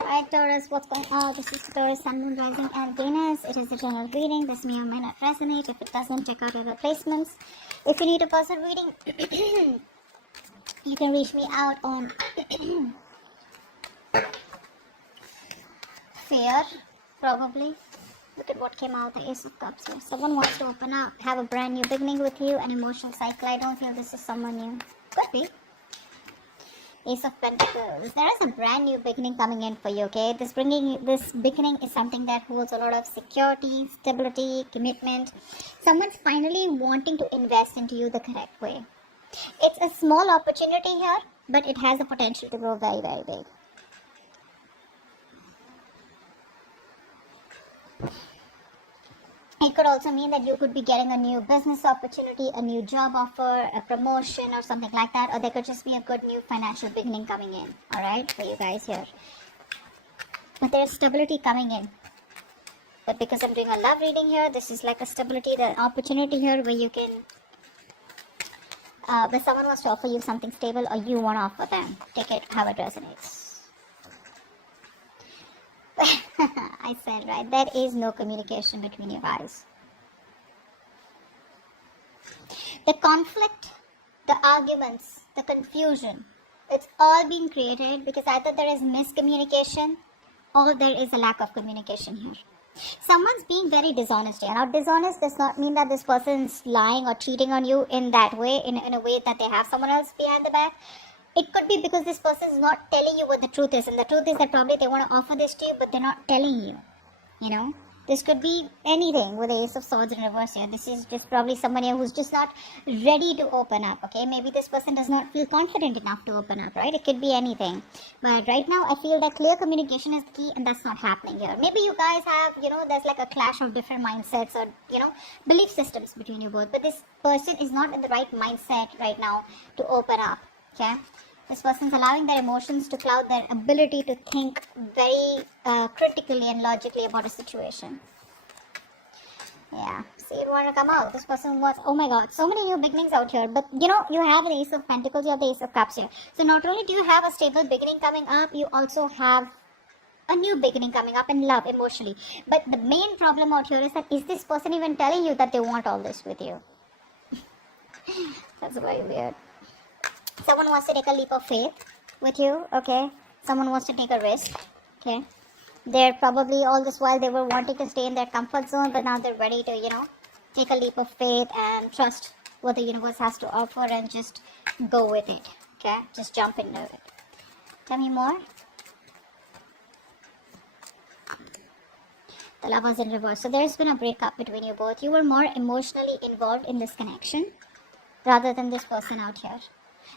Alright, Taurus, what's going on? This is Taurus, Sun, Moon, Rising, and Venus. It is a general reading. This may or may not resonate. If it doesn't, check out other placements. If you need a personal reading, you can reach me out on Fear, probably. Look at what came out, the Ace of Cups here. Someone wants to open up, have a brand new beginning with you, an emotional cycle. I don't feel this is someone new. Could be. Ace of Pentacles. There is a brand new beginning coming in for you, okay? This beginning is something that holds a lot of security, stability, commitment. Someone's finally wanting to invest into you the correct way. It's a small opportunity here, but it has the potential to grow very, very big. It could also mean that you could be getting a new business opportunity, a new job offer, a promotion or something like that. Or there could just be a good new financial beginning coming in. Alright, for you guys here. But there's stability coming in. But because I'm doing a love reading here, this is like a stability, the opportunity here where you can... where someone wants to offer you something stable or you want to offer them. Take it how it resonates. I said, right, there is no communication between you guys. The conflict, the arguments, the confusion, it's all being created because either there is miscommunication or there is a lack of communication here. Someone's being very dishonest here. Now, dishonest does not mean that this person's lying or cheating on you in that way, in a way that they have someone else behind the back. It could be because this person is not telling you what the truth is. And the truth is that probably they want to offer this to you, but they're not telling you. You know? This could be anything with the Ace of Swords in reverse here. This is just probably someone here who's just not ready to open up. Okay? Maybe this person does not feel confident enough to open up. Right? It could be anything. But right now, I feel that clear communication is the key. And that's not happening here. Maybe you guys have, there's like a clash of different mindsets or, belief systems between you both. But this person is not in the right mindset right now to open up. Okay, this person's allowing their emotions to cloud their ability to think very critically and logically about a situation. Yeah, see, you want to come out. This person was, oh my god, so many new beginnings out here. But you have the Ace of Pentacles, you have the Ace of Cups here. So not only do you have a stable beginning coming up, you also have a new beginning coming up in love, emotionally. But the main problem out here is that, is this person even telling you that they want all this with you? That's very weird. Someone wants to take a leap of faith with you, okay? Someone wants to take a risk, okay? They're probably, all this while, they were wanting to stay in their comfort zone, but now they're ready to, take a leap of faith and trust what the universe has to offer and just go with it, okay? Just jump into it. Tell me more. The Lovers in reverse. So there's been a breakup between you both. You were more emotionally involved in this connection rather than this person out here.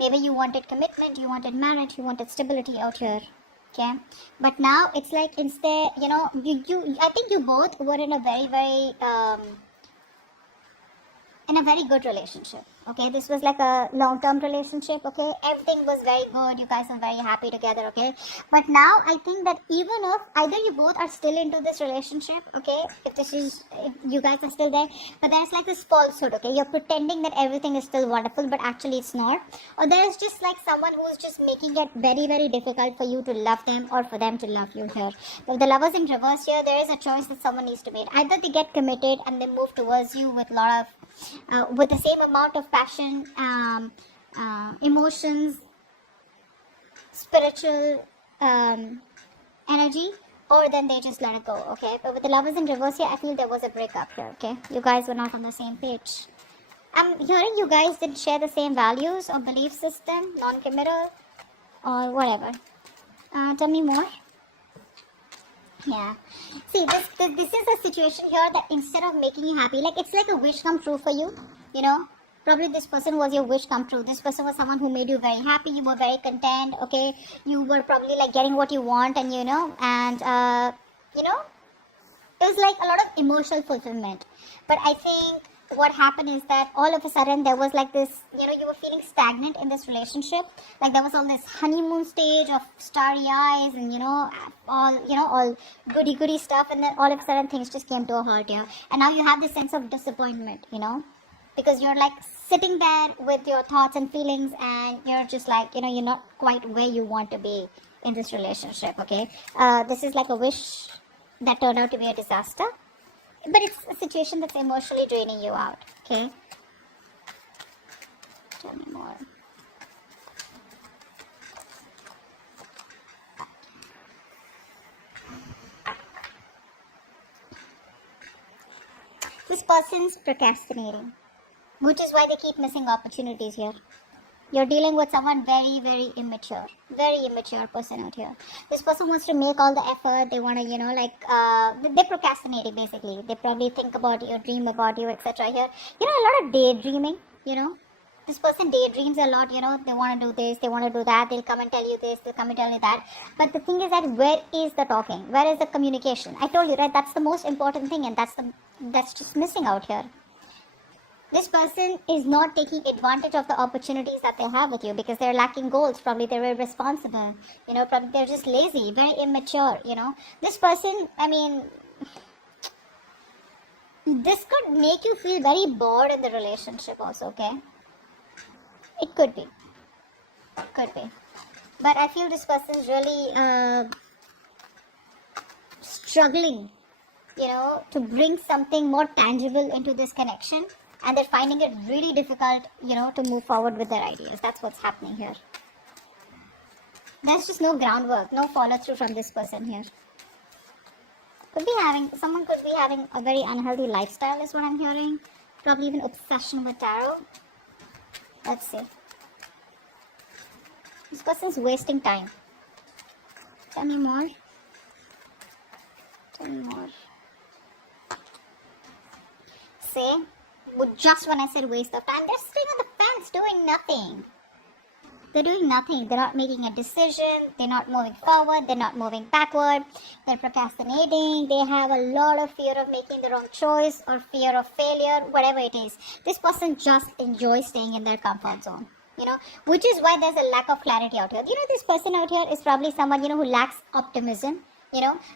Maybe you wanted commitment, you wanted marriage, you wanted stability out here, okay? But now it's like instead, I think you both were in a very, very good relationship, okay? This was like a long-term relationship, okay? Everything was very good, you guys are very happy together, okay? But now I think that even if either you both are still into this relationship, okay? If you guys are still there, but there's like this falsehood, okay? You're pretending that everything is still wonderful, but actually it's not. Or there's just like someone who's just making it very, very difficult for you to love them or for them to love you here. But the Lovers in reverse here, there is a choice that someone needs to make. Either they get committed and they move towards you with a lot of with the same amount of passion, emotions, spiritual energy, or then they just let it go, okay? But with the Lovers in reverse here, I feel there was a breakup here, okay? You guys were not on the same page. I'm hearing you guys didn't share the same values or belief system, non-committal, or whatever. Tell me more. Yeah. See, this is a situation here that instead of making you happy, like it's like a wish come true for you, Probably this person was your wish come true. This person was someone who made you very happy. You were very content, okay? You were probably like getting what you want and, it was like a lot of emotional fulfillment. But I think what happened is that all of a sudden there was like this, you were feeling stagnant in this relationship. Like there was all this honeymoon stage of starry eyes and, all goody stuff. And then all of a sudden things just came to a halt here. And now you have this sense of disappointment, because you're like sitting there with your thoughts and feelings and you're just like, you're not quite where you want to be in this relationship, okay? This is like a wish that turned out to be a disaster, but it's a situation that's emotionally draining you out, okay? Tell me more. This person's procrastinating, which is why they keep missing opportunities here. You're dealing with someone very, very immature person out here. This person wants to make all the effort. They want to, they're procrastinating basically. They probably think about you, dream about you, etc. Here, a lot of daydreaming, This person daydreams a lot, they want to do this, they want to do that, they'll come and tell you this, they'll come and tell you that. But the thing is that where is the talking? Where is the communication? I told you, right, that's the most important thing, and that's just missing out here. This person is not taking advantage of the opportunities that they have with you because they're lacking goals. Probably they're irresponsible, probably they're just lazy, very immature, This person, this could make you feel very bored in the relationship also, okay? It could be. But I feel this person is really struggling, to bring something more tangible into this connection. And they're finding it really difficult, to move forward with their ideas. That's what's happening here. There's just no groundwork, no follow through from this person here. Someone could be having a very unhealthy lifestyle is what I'm hearing. Probably even obsession with tarot. Let's see. This person's wasting time. Tell me more. See? Just when I said waste of time, they're sitting on the fence doing nothing. They're doing nothing. They're not making a decision. They're not moving forward. They're not moving backward. They're procrastinating. They have a lot of fear of making the wrong choice or fear of failure, whatever it is. This person just enjoys staying in their comfort zone, which is why there's a lack of clarity out here. This person out here is probably someone, who lacks optimism.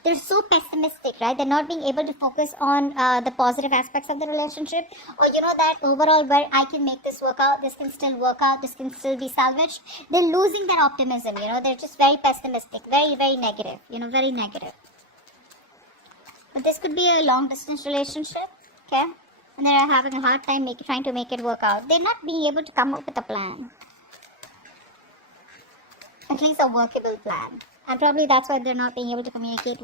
They're so pessimistic, right? They're not being able to focus on the positive aspects of the relationship, or that overall where I can make this work out, this can still work out, this can still be salvaged. They're losing their optimism, they're just very pessimistic, very, very negative, very negative. But this could be a long distance relationship, okay? And they're having a hard time trying to make it work out. They're not being able to come up with a plan. At least a workable plan. And probably that's why they're not being able to communicate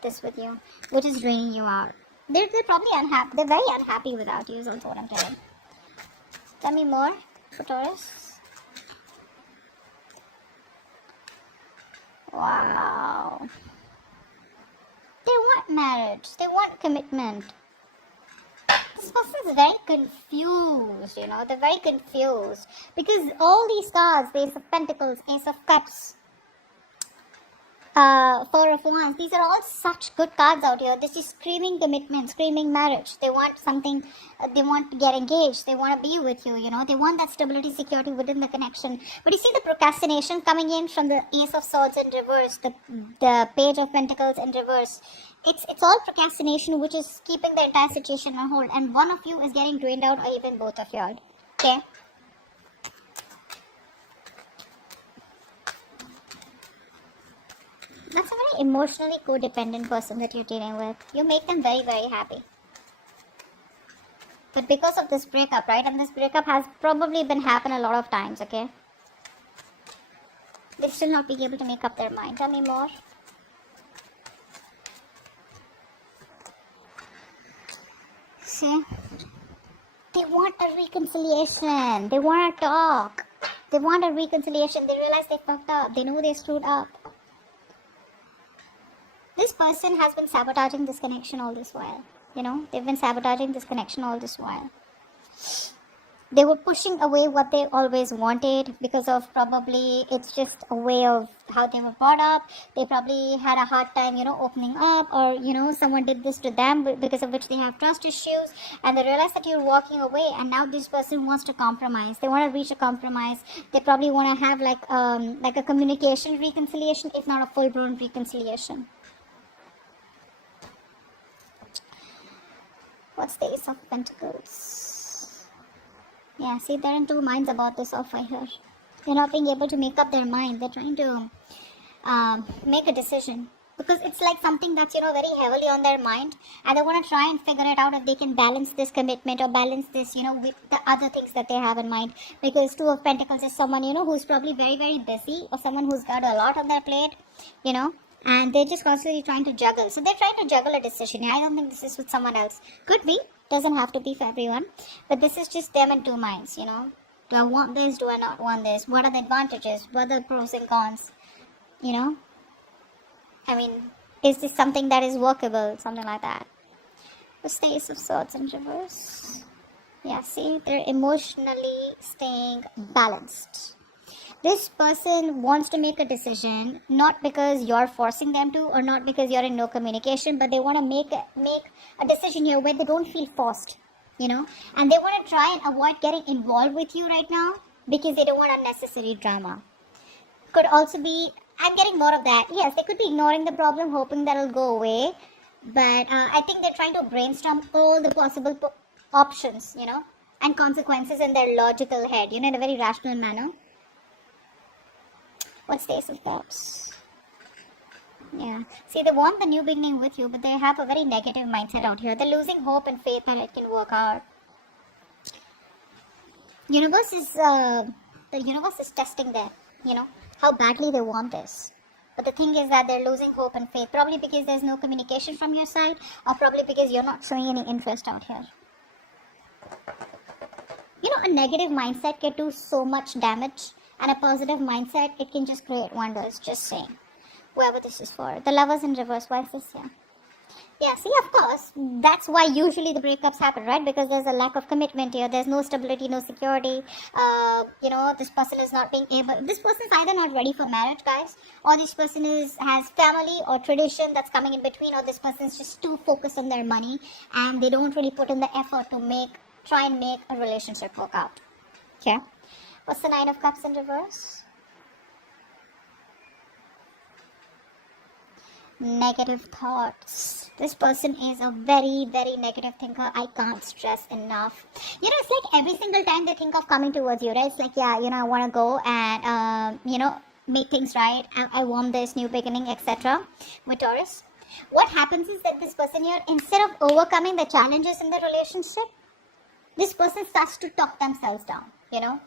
this with you, which is draining you out. They're probably unhappy. They're very unhappy without you is also what I'm telling. Tell me more for Taurus. Wow. They want marriage. They want commitment. This person is very confused, They're very confused. Because all these cards, the Ace of Pentacles, Ace of Cups, Four of Wands, these are all such good cards out here. This is screaming commitment, screaming marriage. They want something, they want to get engaged, they want to be with you, They want that stability, security within the connection. But you see the procrastination coming in from the Ace of Swords in reverse, the Page of Pentacles in reverse. It's all procrastination, which is keeping the entire situation on hold. And one of you is getting drained out, or even both of y'all. Okay? That's a very emotionally codependent person that you're dealing with. You make them very, very happy. But because of this breakup, right? And this breakup has probably been happened a lot of times, okay? They're still not being able to make up their mind. Tell me more. See? They want a reconciliation. They want to talk. They want a reconciliation. They realize they fucked up. They know they screwed up. This person has been sabotaging this connection all this while. They've been sabotaging this connection all this while. They were pushing away what they always wanted because of probably it's just a way of how they were brought up. They probably had a hard time, opening up, or, someone did this to them because of which they have trust issues, and they realize that you're walking away, and now this person wants to compromise. They want to reach a compromise. They probably want to have like a communication reconciliation, if not a full-blown reconciliation. What's the Ace of Pentacles? Yeah, see, they're in two minds about this offer here. They're not being able to make up their mind. They're trying to make a decision, because it's like something that's, you know, very heavily on their mind, and they want to try and figure it out if they can balance this commitment or balance this, you know, with the other things that they have in mind. Because Two of Pentacles is someone, you know, who's probably very, very busy, or someone who's got a lot on their plate, you know, and they're just constantly trying to juggle. So they're trying to juggle a decision. I don't think this is with someone else. Could be, doesn't have to be for everyone, but this is just them in two minds, you know. Do I want this? Do I not want this? What are the advantages? What are the pros and cons? You know? I mean, is this something that is workable? Something like that. What's the Ace of Swords in reverse? Yeah, see? They're emotionally staying balanced. This person wants to make a decision, not because you're forcing them to, or not because you're in no communication, but they want to make a decision here where they don't feel forced. You know, and they want to try and avoid getting involved with you right now because they don't want unnecessary drama. Could also be, I'm getting more of that. Yes, they could be ignoring the problem, hoping that it'll go away. But I think they're trying to brainstorm all the possible options, you know, and consequences in their logical head, you know, in a very rational manner. What's the Ace of Cups? Yeah. See, they want the new beginning with you, but they have a very negative mindset out here. They're losing hope and faith that it can work out. The universe is testing them, you know, how badly they want this. But the thing is that they're losing hope and faith, probably because there's no communication from your side, or probably because you're not showing any interest out here. You know, a negative mindset can do so much damage, and a positive mindset, it can just create wonders, just saying. Whoever this is for. The Lovers in reverse. Why is this here? Yeah, see, of course. That's why usually the breakups happen, right? Because there's a lack of commitment here. There's no stability, no security. You know, this person is not being able... This person is either not ready for marriage, guys. Or this person has family or tradition that's coming in between. Or this person is just too focused on their money. And they don't really put in the effort to try and make a relationship work out. Okay. What's the Nine of Cups in reverse? Negative thoughts. This person is a very, very negative thinker. I can't stress enough. You know, it's like every single time they think of coming towards you, right? It's like, yeah, you know, I want to go and, you know, make things right. I want this new beginning, etc. With Taurus. What happens is that this person here, instead of overcoming the challenges in the relationship, this person starts to talk themselves down, you know.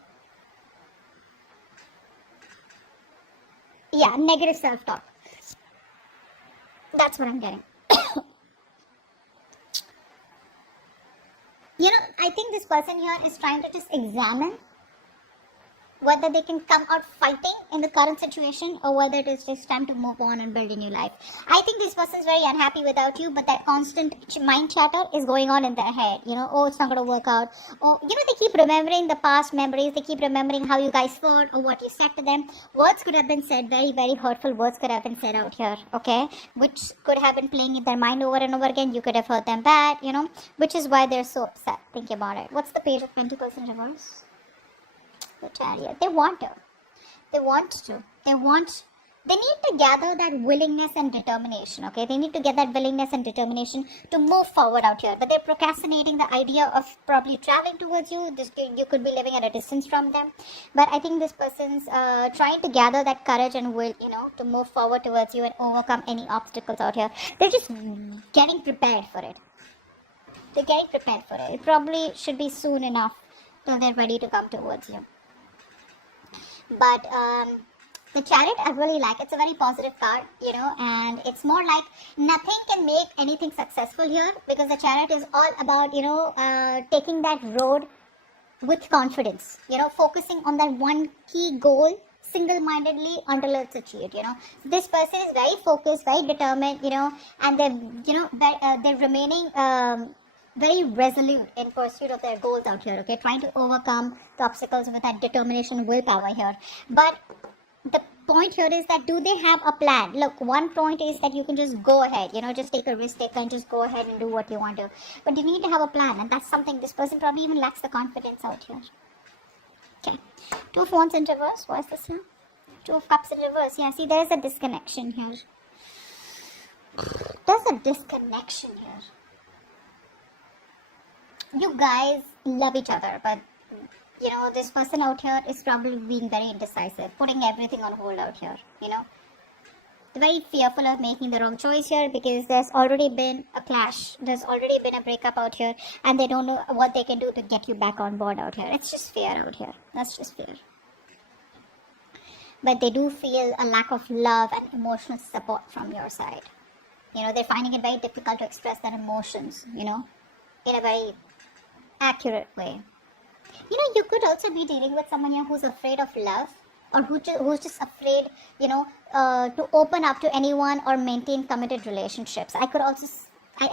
Yeah, negative self-talk. That's what I'm getting. You know, I think this person here is trying to just examine whether they can come out fighting in the current situation, or whether it is just time to move on and build a new life. I think this person is very unhappy without you, but that constant mind chatter is going on in their head. You know, oh, it's not going to work out. Oh, you know, they keep remembering the past memories. They keep remembering how you guys fought or what you said to them. Words could have been said, very, very hurtful words could have been said out here, okay? Which could have been playing in their mind over and over again. You could have hurt them bad, you know, which is why they're so upset. Think about it. What's the Page of Pentacles in reverse? The Chariot. They want to. They need to gather that willingness and determination, okay? They need to get that willingness and determination to move forward out here. But they're procrastinating the idea of probably traveling towards you. You could be living at a distance from them. But I think this person's trying to gather that courage and will, you know, to move forward towards you and overcome any obstacles out here. They're just getting prepared for it. It probably should be soon enough till they're ready to come towards you. But the Chariot, I really like. It's a very positive card, you know, and it's more like nothing can make anything successful here, because the Chariot is all about, you know, taking that road with confidence, you know, focusing on that one key goal single-mindedly until it's achieved, you know. This person is very focused, very determined, you know, and they're remaining very resolute in pursuit of their goals out here, okay, trying to overcome the obstacles with that determination and willpower here. But the point here is that, do they have a plan? Look, one point is that you can just go ahead, you know, just take a risk taker and just go ahead and do what you want to. But you need to have a plan, and that's something this person probably even lacks the confidence out here. Okay, Two of Wands in reverse. What is this now? Two of Cups in reverse. Yeah, see, there is a disconnection here. There's a disconnection here. You guys love each other, but you know, this person out here is probably being very indecisive, putting everything on hold out here, you know. They're very fearful of making the wrong choice here because there's already been a clash. There's already been a breakup out here, and they don't know what they can do to get you back on board out here. It's just fear out here. That's just fear. But they do feel a lack of love and emotional support from your side. You know, they're finding it very difficult to express their emotions, you know, in a very accurate way. You know, you could also be dealing with someone here who's afraid of love, or who's just afraid, you know, to open up to anyone or maintain committed relationships. I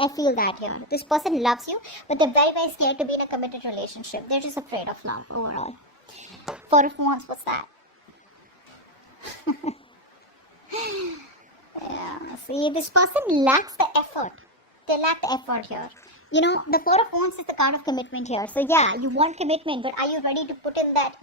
feel that here. This person loves you, but they're very, very scared to be in a committed relationship. They're just afraid of love overall. Four of Wands, what's that? Yeah, see, this person lacks the effort. They lack the effort here. You know, the Four of Wands is the card of commitment here. So yeah, you want commitment, but are you ready to put in that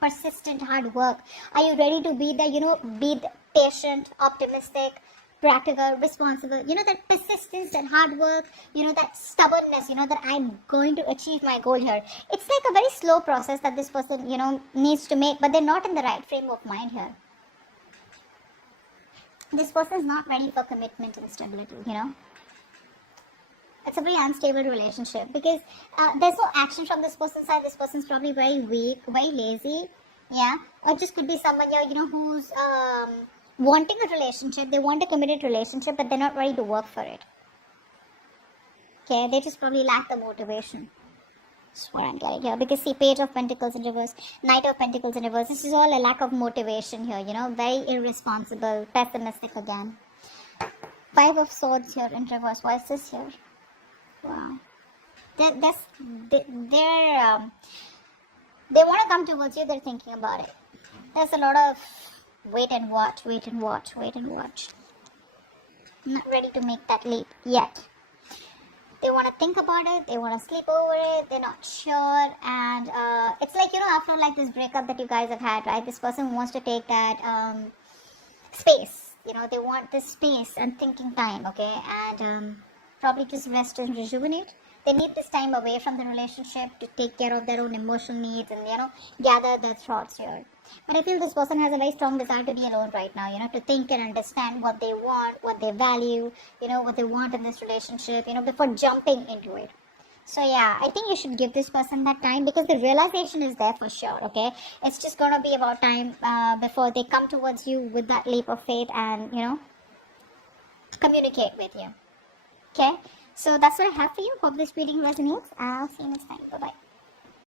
persistent hard work? Are you ready to be the patient, optimistic, practical, responsible? You know, that persistence, that hard work, you know, that stubbornness, you know, that I'm going to achieve my goal here. It's like a very slow process that this person, you know, needs to make, but they're not in the right frame of mind here. This person is not ready for commitment and stability, you know. It's a very unstable relationship because there's no action from this person's side. This person's probably very weak, very lazy, yeah. Or it just could be someone here, you know, who's wanting a relationship. They want a committed relationship, but they're not ready to work for it. Okay, they just probably lack the motivation. That's what I'm getting here. Because see, Page of Pentacles in reverse, Knight of Pentacles in reverse. This is all a lack of motivation here, you know, very irresponsible, pessimistic again. Five of Swords here in reverse. Why is this here? Wow. They want to come towards you. They're thinking about it. There's a lot of wait and watch. Not ready to make that leap yet. They want to think about it. They want to sleep over it. They're not sure. And it's like, you know, after like this breakup that you guys have had, right? This person wants to take that space. You know, they want this space and thinking time, okay? And probably just rest and rejuvenate. They need this time away from the relationship to take care of their own emotional needs and, you know, gather their thoughts here. But I feel this person has a very strong desire to be alone right now, you know, to think and understand what they want, what they value, you know, what they want in this relationship, you know, before jumping into it. So yeah, I think you should give this person that time because the realization is there for sure, okay? It's just going to be about time before they come towards you with that leap of faith and, you know, communicate with you. Okay, so that's what I have for you. Hope this reading resonates. I'll see you next time. Bye-bye.